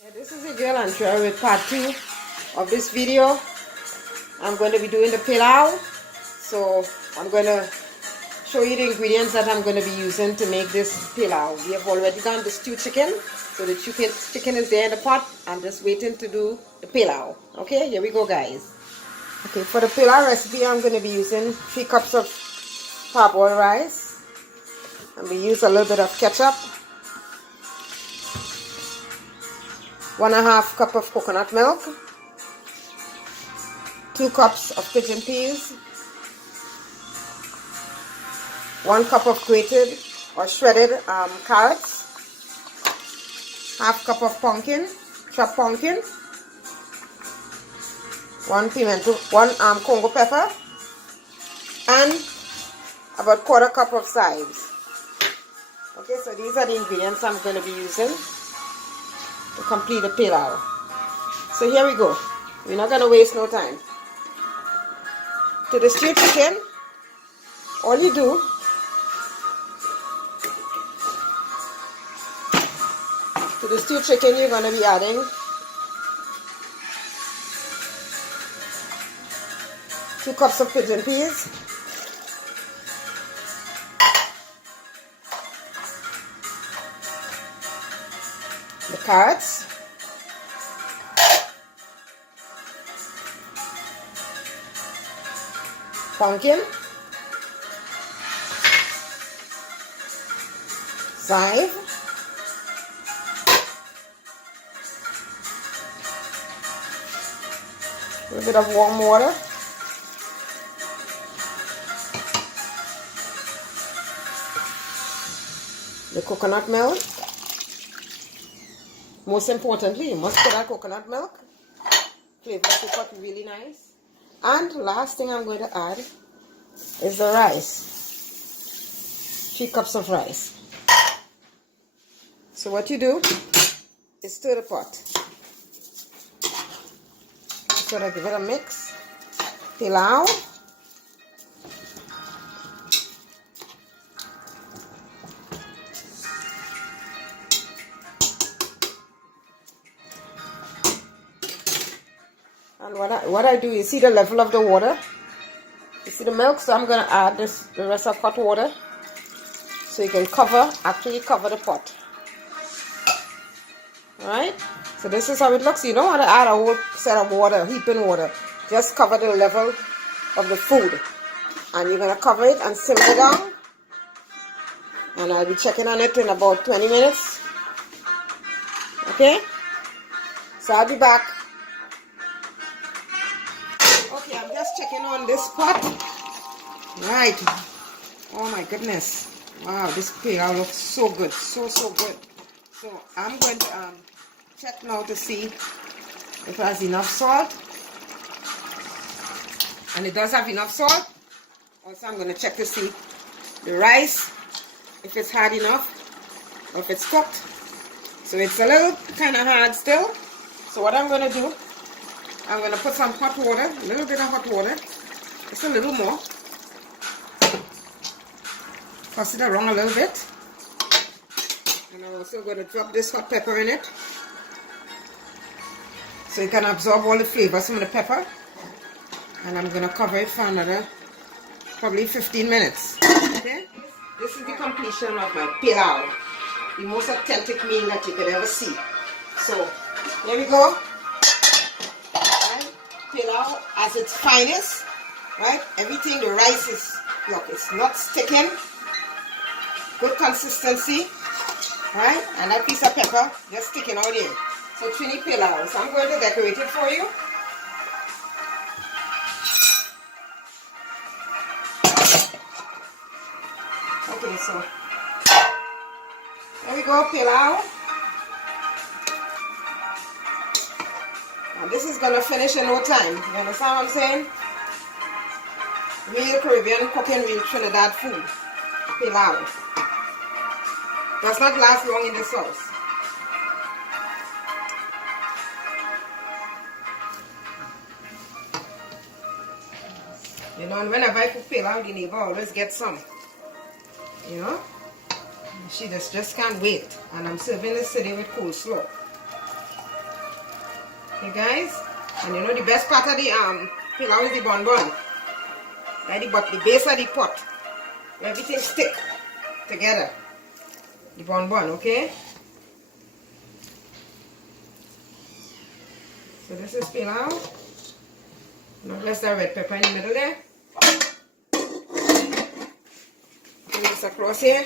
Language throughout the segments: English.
Yeah, this is your girl Andrea with part 2 of this video. I'm going to be doing the pilau. So I'm going to show you the ingredients that I'm going to be using to make this pilau. We have already done the stewed chicken. So the chicken is there in the pot. I'm just waiting to do the pilau. Okay, here we go, guys. Okay, for the pilau recipe, I'm going to be using 3 cups of parboiled rice. And we use a little bit of ketchup. 1.5 cup of coconut milk. 2 cups of pigeon peas. 1 cup of grated or shredded carrots. 1/2 cup of pumpkin, chopped pumpkin. 1 pimento, 1 congo pepper, and about 1/4 cup of chives. Okay, so these are the ingredients I'm going to be using to complete the pilau. So here we go. We're not going to waste no time. To the stewed chicken, all you do you're going to be adding 2 cups of pigeon peas, the carrots, pumpkin, chive, a little bit of warm water, the coconut milk. Most importantly, you must put that coconut milk. Flavors the pot really nice. And last thing I'm going to add is the rice. 3 cups of rice. So what you do is stir the pot. Sort of give it a mix. Pilau. And what I do, you see the level of the water? You see the milk? So I'm going to add the rest of hot water. So you can actually cover the pot. Alright? So this is how it looks. You don't want to add a whole set of water, heaping water. Just cover the level of the food. And you're going to cover it and simmer it down. And I'll be checking on it in about 20 minutes. Okay? So I'll be back. Okay, I'm just checking on this pot. Right. Oh my goodness. Wow, this pilau looks so good. So good. So I'm going to check now to see if it has enough salt. And it does have enough salt. Also, I'm going to check to see the rice, if it's hard enough or if it's cooked. So it's a little kind of hard still. So what I'm going to do, I'm going to put some hot water, a little bit of hot water, just a little more. Toss it around a little bit. And I'm also going to drop this hot pepper in it, so you can absorb all the flavors from the pepper. And I'm going to cover it for another probably 15 minutes. Okay? This is the completion of my pilau, the most authentic meal that you could ever see. So here we go. Right? Pilau at its finest. Right? Everything, the rice is, look, it's not sticking. Good consistency. Right? And that piece of pepper just sticking out here. So Trini pilau. So I'm going to decorate it for you. Okay, so there we go, pilau. And this is going to finish in no time. You understand what I'm saying? Real Caribbean cooking, real Trinidad food. Pilau. Does not last long in the sauce. You know, and whenever I cook pilau, the neighbor always gets some. You know? She just can't wait. And I'm serving this today with coleslaw. Okay, guys? And you know the best part of the pilau is the bonbon. Right? But the base of the pot. Everything stick together. The bonbon, okay? So this is pilau. Now let's the red pepper in the middle there. Put this across here.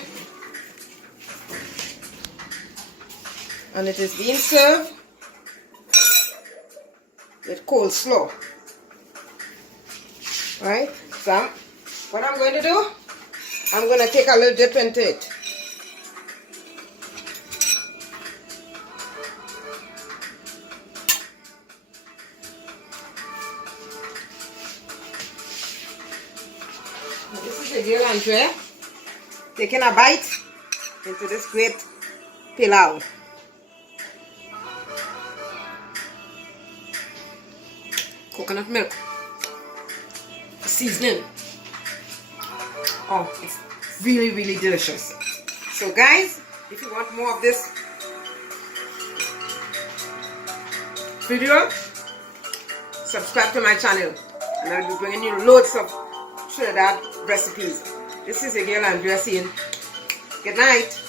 And it is being served with coleslaw. Right? So what I'm going to do, I'm going to take a little dip into it. This is the girl Andrea taking a bite into this great pilau. Coconut milk, seasoning. Oh, it's really, really delicious. So guys, if you want more of this video, subscribe to my channel and I'll be bringing you loads of Trinidad recipes. This is your girl Andrea saying good night.